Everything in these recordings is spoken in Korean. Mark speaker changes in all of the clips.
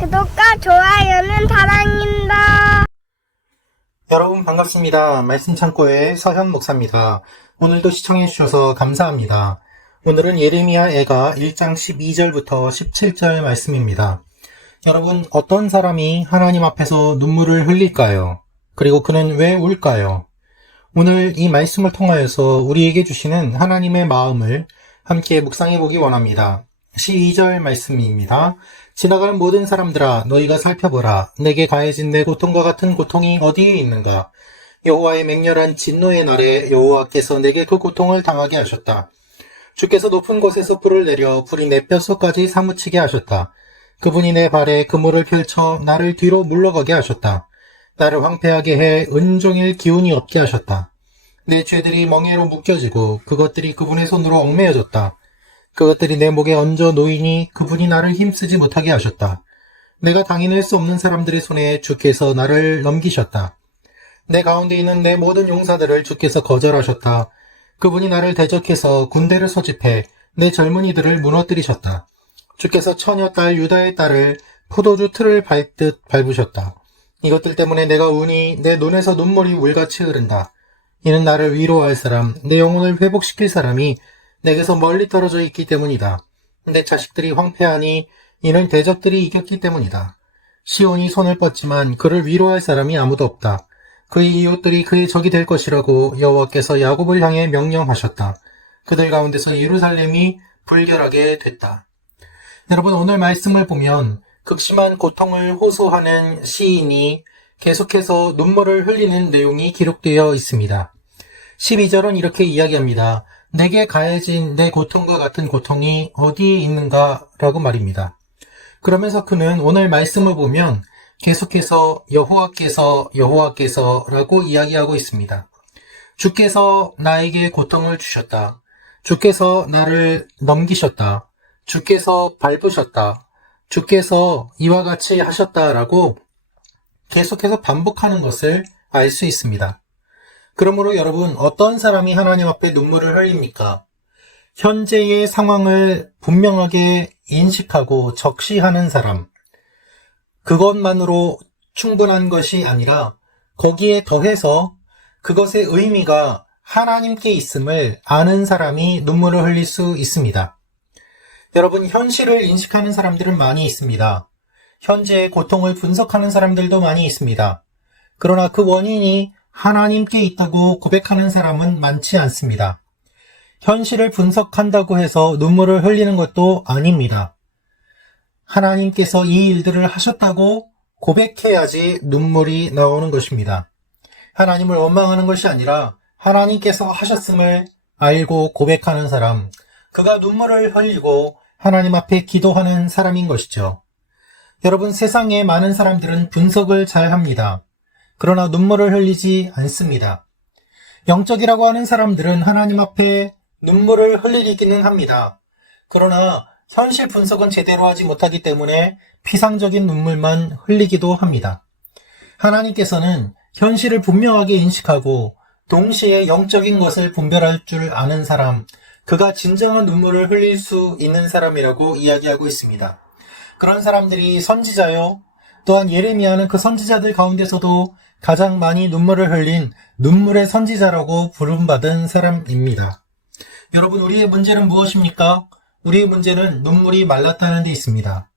Speaker 1: 구독과 좋아요는 사랑입니다.
Speaker 2: 여러분 반갑습니다. 말씀 창고의 서현 목사입니다. 오늘도 시청해 주셔서 감사합니다. 오늘은 예레미야 애가 1장 12절부터 17절 말씀입니다. 여러분 어떤 사람이 하나님 앞에서 눈물을 흘릴까요? 그리고 그는 왜 울까요? 오늘 이 말씀을 통하여서 우리에게 주시는 하나님의 마음을 함께 묵상해 보기 원합니다. 12절 말씀입니다. 지나가는 모든 사람들아 너희가 살펴보라 내게 가해진 내 고통과 같은 고통이 어디에 있는가 여호와의 맹렬한 진노의 날에 여호와께서 내게 그 고통을 당하게 하셨다. 주께서 높은 곳에서 불을 내려 불이 내 뼛속까지 사무치게 하셨다. 그분이 내 발에 그물을 펼쳐 나를 뒤로 물러가게 하셨다. 나를 황폐하게 해 은종일 기운이 없게 하셨다. 내 죄들이 멍에로 묶여지고 그것들이 그분의 손으로 얽매여졌다. 그것들이 내 목에 얹어 놓이니 그분이 나를 힘쓰지 못하게 하셨다. 내가 당해낼 수 없는 사람들의 손에 주께서 나를 넘기셨다. 내 가운데 있는 내 모든 용사들을 주께서 거절하셨다. 그분이 나를 대적해서 군대를 소집해 내 젊은이들을 무너뜨리셨다. 주께서 처녀 딸 유다의 딸을 포도주 틀을 밟듯 밟으셨다. 이것들 때문에 내가 우니 내 눈에서 눈물이 울같이 흐른다. 이는 나를 위로할 사람, 내 영혼을 회복시킬 사람이 내게서 멀리 떨어져 있기 때문이다. 내 자식들이 황폐하니 이는 대적들이 이겼기 때문이다. 시온이 손을 뻗지만 그를 위로할 사람이 아무도 없다. 그의 이웃들이 그의 적이 될 것이라고 여호와께서 야곱을 향해 명령하셨다. 그들 가운데서 예루살렘이 불결하게 됐다. 여러분 오늘 말씀을 보면 극심한 고통을 호소하는 시인이 계속해서 눈물을 흘리는 내용이 기록되어 있습니다. 12절은 이렇게 이야기합니다. 내게 가해진 내 고통과 같은 고통이 어디에 있는가? 라고 말입니다. 그러면서 그는 오늘 말씀을 보면 계속해서 여호와께서 여호와께서 라고 이야기하고 있습니다. 주께서 나에게 고통을 주셨다. 주께서 나를 넘기셨다. 주께서 밟으셨다. 주께서 이와 같이 하셨다라고 계속해서 반복하는 것을 알 수 있습니다. 그러므로 여러분, 어떤 사람이 하나님 앞에 눈물을 흘립니까? 현재의 상황을 분명하게 인식하고 적시하는 사람. 그것만으로 충분한 것이 아니라 거기에 더해서 그것의 의미가 하나님께 있음을 아는 사람이 눈물을 흘릴 수 있습니다. 여러분, 현실을 인식하는 사람들은 많이 있습니다. 현재의 고통을 분석하는 사람들도 많이 있습니다. 그러나 그 원인이 하나님께 있다고 고백하는 사람은 많지 않습니다. 현실을 분석한다고 해서 눈물을 흘리는 것도 아닙니다. 하나님께서 이 일들을 하셨다고 고백해야지 눈물이 나오는 것입니다. 하나님을 원망하는 것이 아니라 하나님께서 하셨음을 알고 고백하는 사람, 그가 눈물을 흘리고 하나님 앞에 기도하는 사람인 것이죠. 여러분 세상에 많은 사람들은 분석을 잘 합니다. 그러나 눈물을 흘리지 않습니다. 영적이라고 하는 사람들은 하나님 앞에 눈물을 흘리기는 합니다. 그러나 현실 분석은 제대로 하지 못하기 때문에 피상적인 눈물만 흘리기도 합니다. 하나님께서는 현실을 분명하게 인식하고 동시에 영적인 것을 분별할 줄 아는 사람, 그가 진정한 눈물을 흘릴 수 있는 사람이라고 이야기하고 있습니다. 그런 사람들이 선지자요. 또한 예레미야는 그 선지자들 가운데서도 가장 많이 눈물을 흘린 눈물의 선지자라고 부름받은 사람입니다. 여러분, 우리의 문제는 무엇입니까? 우리의 문제는 눈물이 말랐다는 데 있습니다.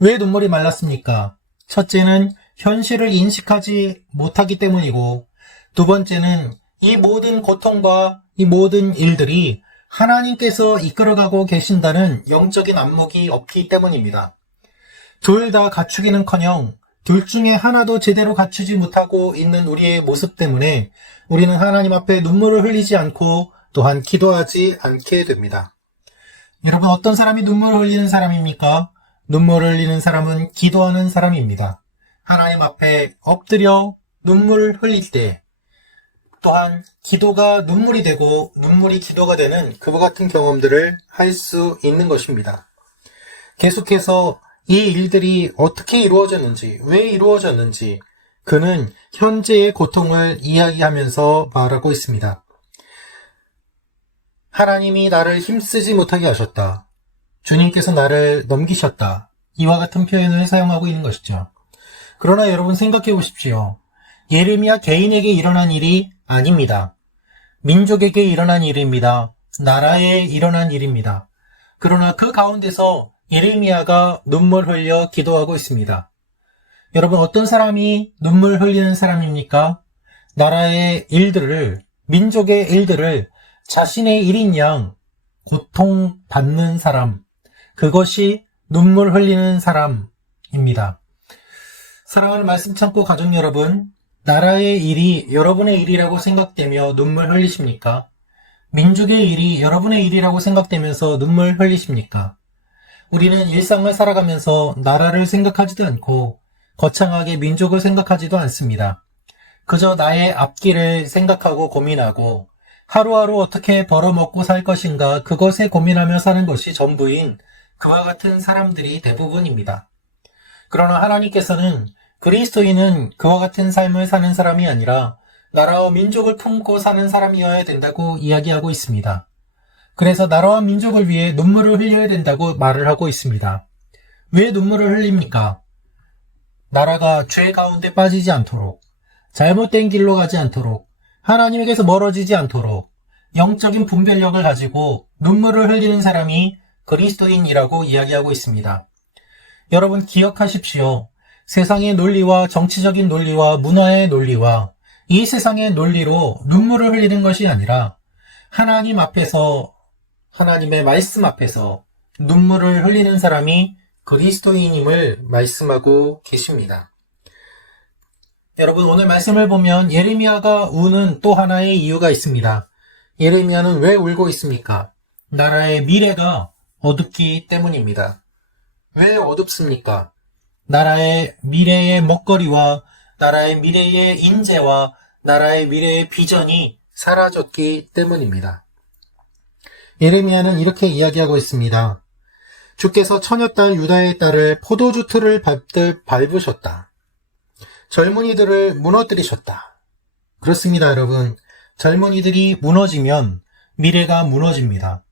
Speaker 2: 왜 눈물이 말랐습니까? 첫째는 현실을 인식하지 못하기 때문이고, 두 번째는 이 모든 고통과 이 모든 일들이 하나님께서 이끌어가고 계신다는 영적인 안목이 없기 때문입니다. 둘 다 갖추기는 커녕 둘 중에 하나도 제대로 갖추지 못하고 있는 우리의 모습 때문에 우리는 하나님 앞에 눈물을 흘리지 않고 또한 기도하지 않게 됩니다. 여러분 어떤 사람이 눈물을 흘리는 사람입니까? 눈물을 흘리는 사람은 기도하는 사람입니다. 하나님 앞에 엎드려 눈물을 흘릴 때 또한 기도가 눈물이 되고 눈물이 기도가 되는 그와 같은 경험들을 할 수 있는 것입니다. 계속해서 이 일들이 어떻게 이루어졌는지, 왜 이루어졌는지 그는 현재의 고통을 이야기하면서 말하고 있습니다. 하나님이 나를 힘쓰지 못하게 하셨다. 주님께서 나를 넘기셨다. 이와 같은 표현을 사용하고 있는 것이죠. 그러나 여러분 생각해 보십시오. 예레미야 개인에게 일어난 일이 아닙니다. 민족에게 일어난 일입니다. 나라에 일어난 일입니다. 그러나 그 가운데서 예레미야가 눈물 흘려 기도하고 있습니다. 여러분 어떤 사람이 눈물 흘리는 사람입니까? 나라의 일들을 민족의 일들을 자신의 일인 양 고통받는 사람 그것이 눈물 흘리는 사람입니다. 사랑하는 말씀 참고 가족 여러분 나라의 일이 여러분의 일이라고 생각되며 눈물 흘리십니까? 민족의 일이 여러분의 일이라고 생각되면서 눈물 흘리십니까? 우리는 일상을 살아가면서 나라를 생각하지도 않고 거창하게 민족을 생각하지도 않습니다. 그저 나의 앞길을 생각하고 고민하고 하루하루 어떻게 벌어먹고 살 것인가 그것에 고민하며 사는 것이 전부인 그와 같은 사람들이 대부분입니다. 그러나 하나님께서는 그리스도인은 그와 같은 삶을 사는 사람이 아니라 나라와 민족을 품고 사는 사람이어야 된다고 이야기하고 있습니다. 그래서 나라와 민족을 위해 눈물을 흘려야 된다고 말을 하고 있습니다. 왜 눈물을 흘립니까? 나라가 죄 가운데 빠지지 않도록, 잘못된 길로 가지 않도록, 하나님에게서 멀어지지 않도록, 영적인 분별력을 가지고 눈물을 흘리는 사람이 그리스도인이라고 이야기하고 있습니다. 여러분 기억하십시오. 세상의 논리와 정치적인 논리와 문화의 논리와 이 세상의 논리로 눈물을 흘리는 것이 아니라 하나님 앞에서 하나님의 말씀 앞에서 눈물을 흘리는 사람이 그리스도인임을 말씀하고 계십니다. 여러분 오늘 말씀을 보면 예레미야가 우는 또 하나의 이유가 있습니다. 예레미야는 왜 울고 있습니까? 나라의 미래가 어둡기 때문입니다. 왜 어둡습니까? 나라의 미래의 먹거리와 나라의 미래의 인재와 나라의 미래의 비전이 사라졌기 때문입니다. 예레미야는 이렇게 이야기하고 있습니다. 주께서 처녀딸 유다의 딸을 포도주 틀을 밟듯 밟으셨다. 젊은이들을 무너뜨리셨다. 그렇습니다, 여러분. 젊은이들이 무너지면 미래가 무너집니다.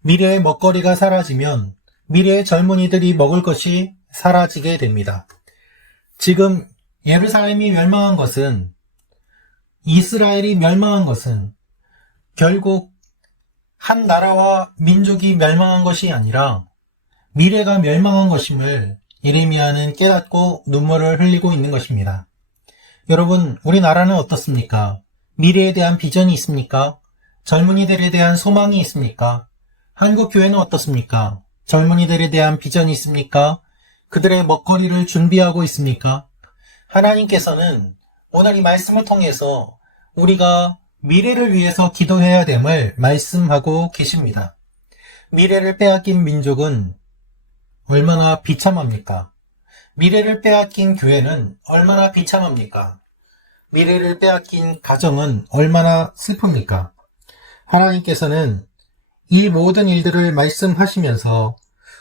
Speaker 2: 미래의 먹거리가 사라지면 미래의 젊은이들이 먹을 것이 사라지게 됩니다. 지금 예루살렘이 멸망한 것은 이스라엘이 멸망한 것은 결국 한 나라와 민족이 멸망한 것이 아니라 미래가 멸망한 것임을 예레미야는 깨닫고 눈물을 흘리고 있는 것입니다. 여러분, 우리나라는 어떻습니까? 미래에 대한 비전이 있습니까? 젊은이들에 대한 소망이 있습니까? 한국 교회는 어떻습니까? 젊은이들에 대한 비전이 있습니까? 그들의 먹거리를 준비하고 있습니까? 하나님께서는 오늘 이 말씀을 통해서 우리가 미래를 위해서 기도해야 됨을 말씀하고 계십니다. 미래를 빼앗긴 민족은 얼마나 비참합니까? 미래를 빼앗긴 교회는 얼마나 비참합니까? 미래를 빼앗긴 가정은 얼마나 슬픕니까? 하나님께서는 이 모든 일들을 말씀하시면서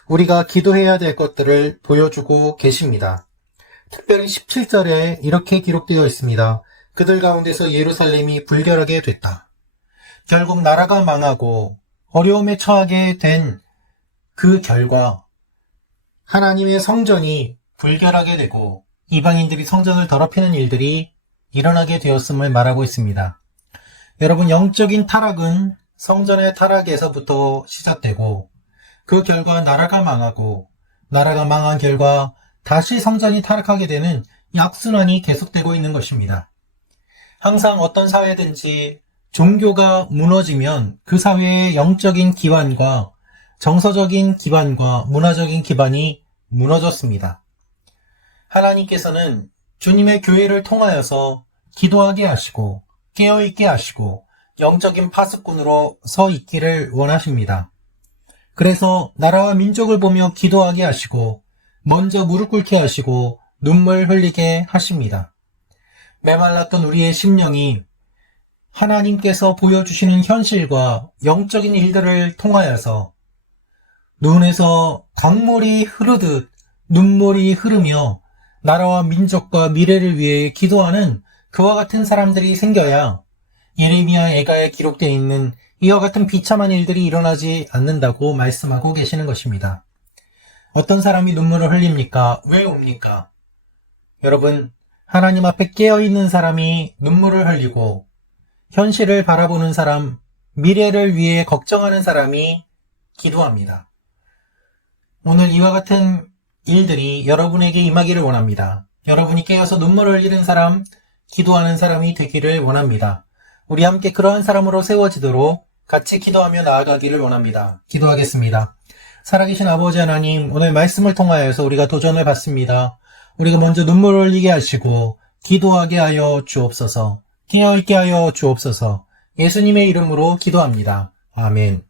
Speaker 2: 우리가 기도해야 될 것들을 보여주고 계십니다. 특별히 17절에 이렇게 기록되어 있습니다. 그들 가운데서 예루살렘이 불결하게 됐다. 결국 나라가 망하고 어려움에 처하게 된 그 결과 하나님의 성전이 불결하게 되고 이방인들이 성전을 더럽히는 일들이 일어나게 되었음을 말하고 있습니다. 여러분 영적인 타락은 성전의 타락에서부터 시작되고 그 결과 나라가 망하고 나라가 망한 결과 다시 성전이 타락하게 되는 약순환이 계속되고 있는 것입니다. 항상 어떤 사회든지 종교가 무너지면 그 사회의 영적인 기반과 정서적인 기반과 문화적인 기반이 무너졌습니다. 하나님께서는 주님의 교회를 통하여서 기도하게 하시고 깨어있게 하시고 영적인 파수꾼으로 서 있기를 원하십니다. 그래서 나라와 민족을 보며 기도하게 하시고 먼저 무릎 꿇게 하시고 눈물 흘리게 하십니다. 메말랐던 우리의 심령이 하나님께서 보여주시는 현실과 영적인 일들을 통하여서 눈에서 강물이 흐르듯 눈물이 흐르며 나라와 민족과 미래를 위해 기도하는 그와 같은 사람들이 생겨야 예레미야 애가에 기록되어 있는 이와 같은 비참한 일들이 일어나지 않는다고 말씀하고 계시는 것입니다. 어떤 사람이 눈물을 흘립니까? 왜 웁니까? 여러분, 하나님 앞에 깨어있는 사람이 눈물을 흘리고, 현실을 바라보는 사람, 미래를 위해 걱정하는 사람이 기도합니다. 오늘 이와 같은 일들이 여러분에게 임하기를 원합니다. 여러분이 깨어서 눈물을 흘리는 사람, 기도하는 사람이 되기를 원합니다. 우리 함께 그러한 사람으로 세워지도록 같이 기도하며 나아가기를 원합니다. 기도하겠습니다. 살아계신 아버지 하나님, 오늘 말씀을 통하여서 우리가 도전을 받습니다. 우리가 먼저 눈물 을 흘리게 하시고, 기도하게 하여 주옵소서, 깨어있게 하여 주옵소서, 예수님의 이름으로 기도합니다. 아멘.